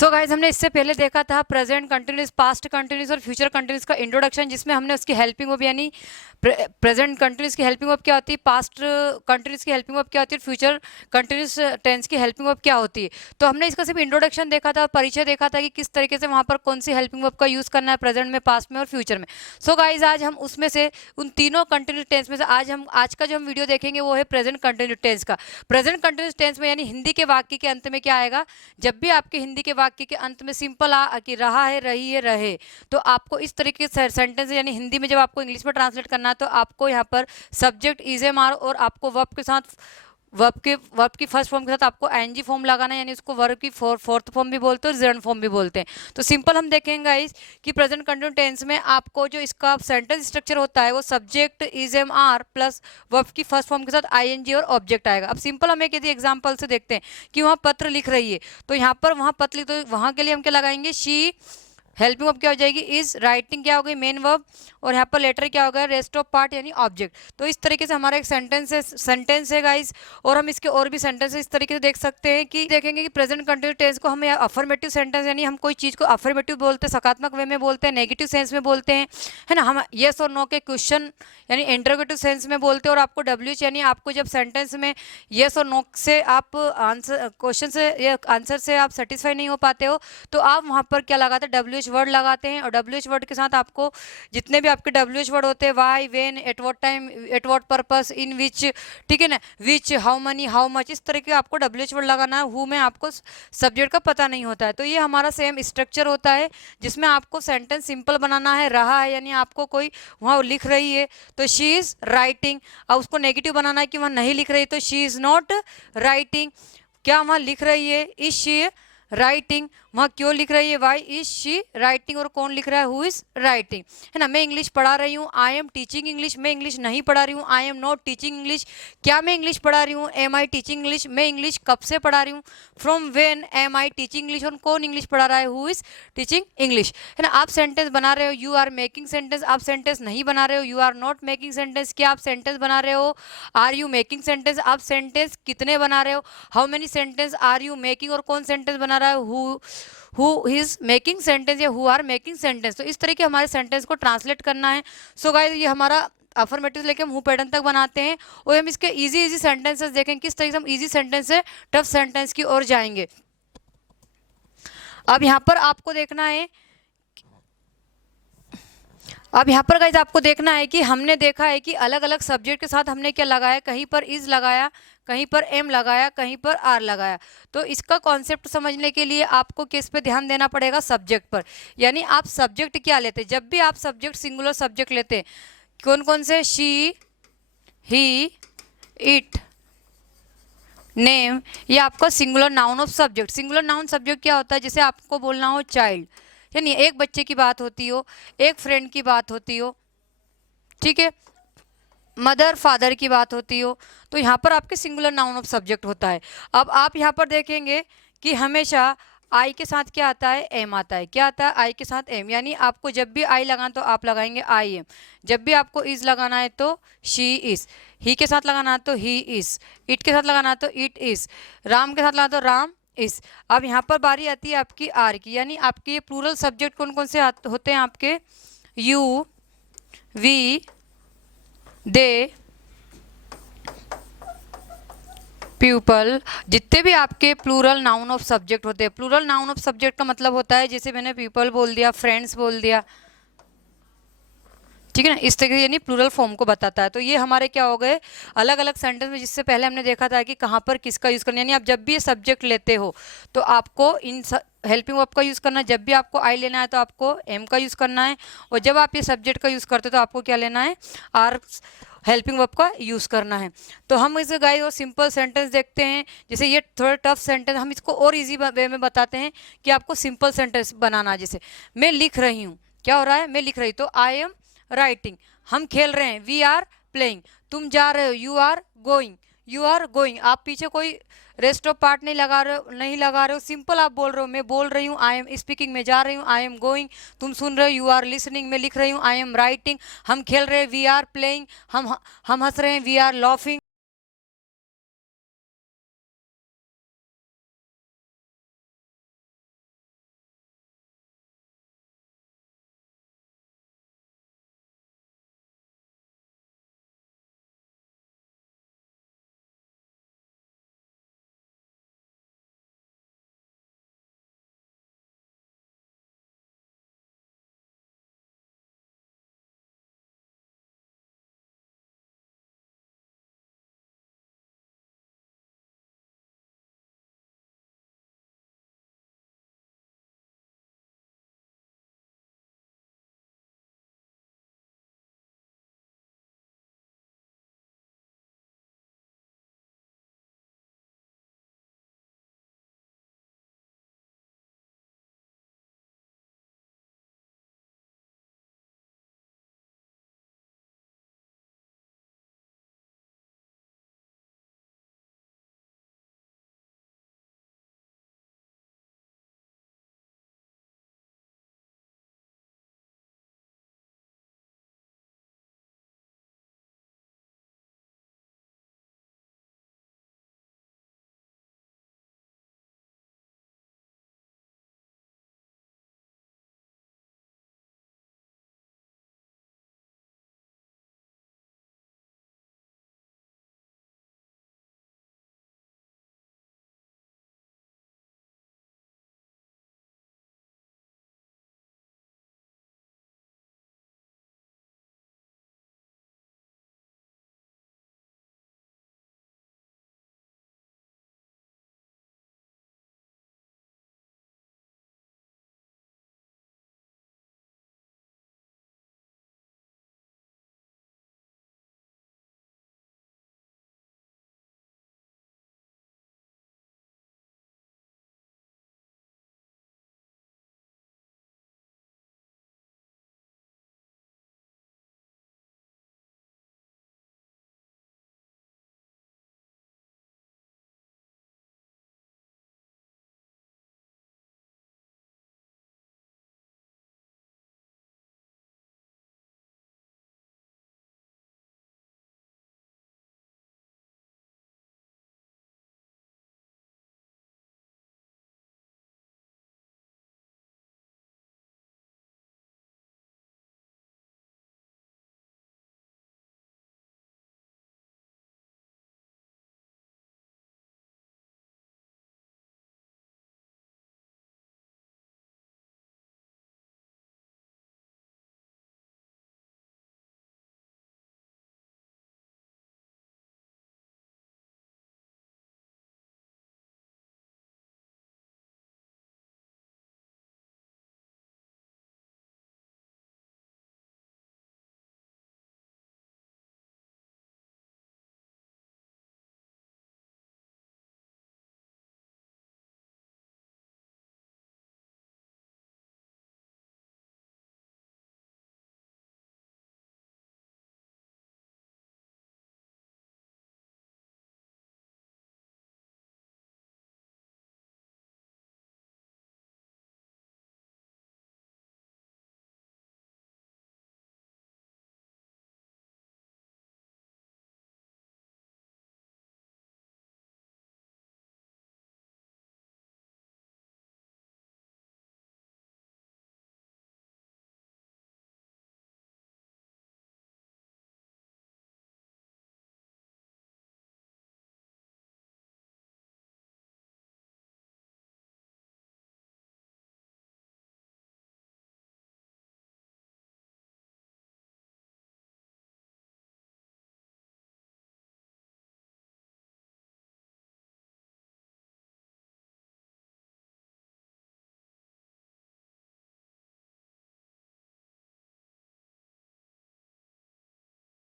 So guys हमने इससे पहले देखा था प्रेजेंट कंटिन्यूस, पास्ट कंटिन्यूस और फ्यूचर कंटिन्यूस का इंट्रोडक्शन, जिसमें हमने उसकी हेल्पिंग वर्ब यानी प्रेजेंट कंटिन्यूस की हेल्पिंग वर्ब क्या होती है, पास्ट कंटिन्यूस की हेल्पिंग वर्ब क्या होती है, फ्यूचर कंटिन्यूस टेंस की हेल्पिंग वर्ब क्या होती है। तो हमने इसका सिर्फ इंट्रोडक्शन देखा था, परिचय देखा था कि किस तरीके से वहाँ पर कौन सी हेल्पिंग वर्ब का यूज़ करना है प्रेजेंट में, पास्ट में और फ्यूचर में। सो गाइज आज हम उसमें से उन तीनों कंटिन्यूस टेंस में से आज का जो हम वीडियो देखेंगे वो है प्रेजेंट कंटिन्यूस टेंस का। प्रेजेंट कंटिन्यूस टेंस में यानी हिंदी के वाक्य के अंत में क्या आएगा, जब भी आपके हिंदी के वाक्य के अंत में सिंपल कि रहा है, रही है, रहे, तो आपको इस तरीके से सेंटेंस यानी हिंदी में जब आपको इंग्लिश में ट्रांसलेट करना है तो आपको यहाँ पर सब्जेक्ट इज एम आर और आपको वर्ब के साथ वर्ब की फर्स्ट फॉर्म के साथ आपको आईएनजी फॉर्म लगाना है, यानी उसको वर्ब की फोर्थ फॉर्म भी बोलते हैं और जेरंड फॉर्म भी बोलते हैं। तो सिंपल हम देखेंगे गाइस कि प्रेजेंट कंटिन्यूस टेंस में आपको जो इसका सेंटेंस स्ट्रक्चर होता है वो subject is am are plus verb की फर्स्ट फॉर्म के साथ आईएनजी और ऑब्जेक्ट आएगा। अब सिंपल हम एक यदि एग्जाम्पल से देखते हैं कि वहाँ पत्र लिख रही है, तो यहाँ पर वहाँ पत्र लिख, तो वहाँ के लिए हम क्या लगाएंगे, शी। हेल्पिंग वर्ब क्या हो जाएगी, इज। राइटिंग क्या हो गई, मेन वर्ब। और यहाँ पर लेटर क्या होगा, रेस्ट ऑफ पार्ट यानी ऑब्जेक्ट। तो इस तरीके से हमारा एक सेंटेंस है गाइस। और हम इसके और भी सेंटेंस इस तरीके से देख सकते हैं कि देखेंगे कि प्रेजेंट कंटिन्यूस टेंस को हम अफर्मेटिव सेंटेंस यानी हम कोई चीज़ को अफर्मेटिव बोलते हैं, सकारात्मक वे में बोलते हैं, नेगेटिव सेंस में बोलते हैं, है ना। हम येस और नो के क्वेश्चन यानी इंटरोगेटिव सेंस में बोलते हैं। और आपको डब्ल्यूएच यानी आपको जब सेंटेंस में येस और नो से आप आंसर क्वेश्चन से या आंसर से आप सेटिस्फाई नहीं हो पाते हो तो आप वहाँ पर क्या लगाते हैं, डब्ल्यूएच वर्ड लगाते हैं। और डब्ल्यूएच वर्ड के साथ आपको जितने भी आपके डब्ल्यूएच वर्ड होते हैं, why, when, at what time, at what purpose, in which, ठीक है ना, which, how many, how much, इस तरीके आपको डब्ल्यूएच वर्ड लगाना है। हु में आपको सब्जेक्ट का पता नहीं होता है। तो ये हमारा सेम स्ट्रक्चर होता है जिसमें आपको सेंटेंस सिंपल बनाना है। रहा है यानी आपको कोई वहाँ लिख रही है तो शी इज राइटिंग। अब उसको नेगेटिव बनाना है कि वहाँ नहीं लिख रही तो शी इज नॉट राइटिंग। क्या वहाँ लिख रही है, इज शी राइटिंग। वहाँ क्यों लिख रही है, वाई इज शी राइटिंग। और कौन लिख रहा है, हु इज राइटिंग, है ना। मैं इंग्लिश पढ़ा रही हूँ, आई एम टीचिंग इंग्लिश। मैं इंग्लिश नहीं पढ़ा रही हूँ, I am not teaching English. क्या मैं इंग्लिश पढ़ा रही हूँ, एम आई टीचिंग इंग्लिश। मैं इंग्लिश कब से पढ़ा रही हूँ, from when am I teaching English. और कौन इंग्लिश पढ़ा रहा है, हु इज टीचिंग इंग्लिश, है ना। आप सेंटेंस बना रहे हो, यू आर मेकिंग सेंटेंस। आप सेंटेंस नहीं बना रहे हो, you are not making sentence. क्या आप सेंटेंस बना रहे हो, आर यू मेकिंग सेंटेंस। आप सेंटेंस कितने बना रहे हो, how many sentence are you making. और कौन सेंटेंस बना रहा है, हु इज मेकिंग सेंटेंस या हु आर मेकिंग सेंटेंस। तो इस तरीके हमारे सेंटेंस को ट्रांसलेट करना है। सो गाइस ये हमारा अफर्मेटिव लेके हम हु पैटर्न तक बनाते हैं। और हम इसके इजी सेंटेंसेस देखें किस तरीके से हम इजी सेंटेंस से टफ सेंटेंस की ओर जाएंगे। अब यहाँ पर आपको देखना है, अब यहाँ पर गाइज आपको देखना है कि हमने देखा है कि अलग अलग सब्जेक्ट के साथ हमने क्या लगाया, कहीं पर इज लगाया, कहीं पर एम लगाया, कहीं पर आर लगाया। तो इसका कॉन्सेप्ट समझने के लिए आपको किस पे ध्यान देना पड़ेगा, सब्जेक्ट पर। यानी आप सब्जेक्ट क्या लेते, जब भी आप सब्जेक्ट सिंगुलर सब्जेक्ट लेते हैं, कौन कौन से, शी, ही, इट, नेम, ये आपका singular noun of subject. Singular noun subject क्या होता है, जैसे आपको बोलना हो चाइल्ड, यानी एक बच्चे की बात होती हो, एक फ्रेंड की बात होती हो, ठीक है, मदर फादर की बात होती हो, तो यहाँ पर आपके सिंगुलर नाउन ऑफ सब्जेक्ट होता है। अब आप यहाँ पर देखेंगे कि हमेशा आई के साथ क्या आता है, एम आता है। क्या आता है, आई के साथ एम। यानी आपको जब भी आई लगाना तो आप लगाएंगे आई एम। जब भी आपको इज लगाना है तो शी इज। ही के साथ लगाना है तो ही इज। इट के साथ लगाना है तो इट इज। राम के साथ लगाना तो राम इस। अब यहाँ पर बारी आती है आपकी आर की, यानी आपके ये प्लूरल सब्जेक्ट कौन कौन से होते हैं आपके, यू, वी, दे, पीपल, जितने भी आपके प्लूरल नाउन ऑफ सब्जेक्ट होते हैं। प्लूरल नाउन ऑफ सब्जेक्ट का मतलब होता है, जैसे मैंने पीपल बोल दिया, फ्रेंड्स बोल दिया, ठीक है ना, इस तरीके यानी प्लूरल फॉर्म को बताता है। तो ये हमारे क्या हो गए, अलग अलग सेंटेंस में, जिससे पहले हमने देखा था कि कहाँ पर किसका यूज़ करना है। यानी आप जब भी ये सब्जेक्ट लेते हो तो आपको इन हेल्पिंग वर्ब का यूज़ करना है। जब भी आपको आई लेना है तो आपको एम का यूज़ करना है। और जब आप ये सब्जेक्ट का यूज़ करते हो तो आपको क्या लेना है, आर हेल्पिंग वर्ब का यूज़ करना है। तो हम इसे गाइस वो सिंपल सेंटेंस देखते हैं। जैसे ये थोड़ा टफ सेंटेंस, हम इसको और इजी वे में बताते हैं कि आपको सिंपल सेंटेंस बनाना है। जैसे मैं लिख रही हूँ, क्या हो रहा है, मैं लिख रही, तो आई एम राइटिंग। हम खेल रहे हैं, वी आर प्लेइंग। तुम जा रहे हो, you are going, you are going. आप पीछे कोई रेस्ट ऑफ पार्ट नहीं लगा रहे हो, सिंपल आप बोल रहे हो, मैं बोल रही हूँ, आई एम स्पीकिंग, मैं जा रही हूँ, आई एम गोइंग। तुम सुन रहे हो, यू आर लिसनिंग, मैं लिख रही हूँ, आई एम राइटिंग। हम खेल रहे हैं, वी आर प्लेइंग, हम हंस रहे हैं, वी आर लॉफिंग।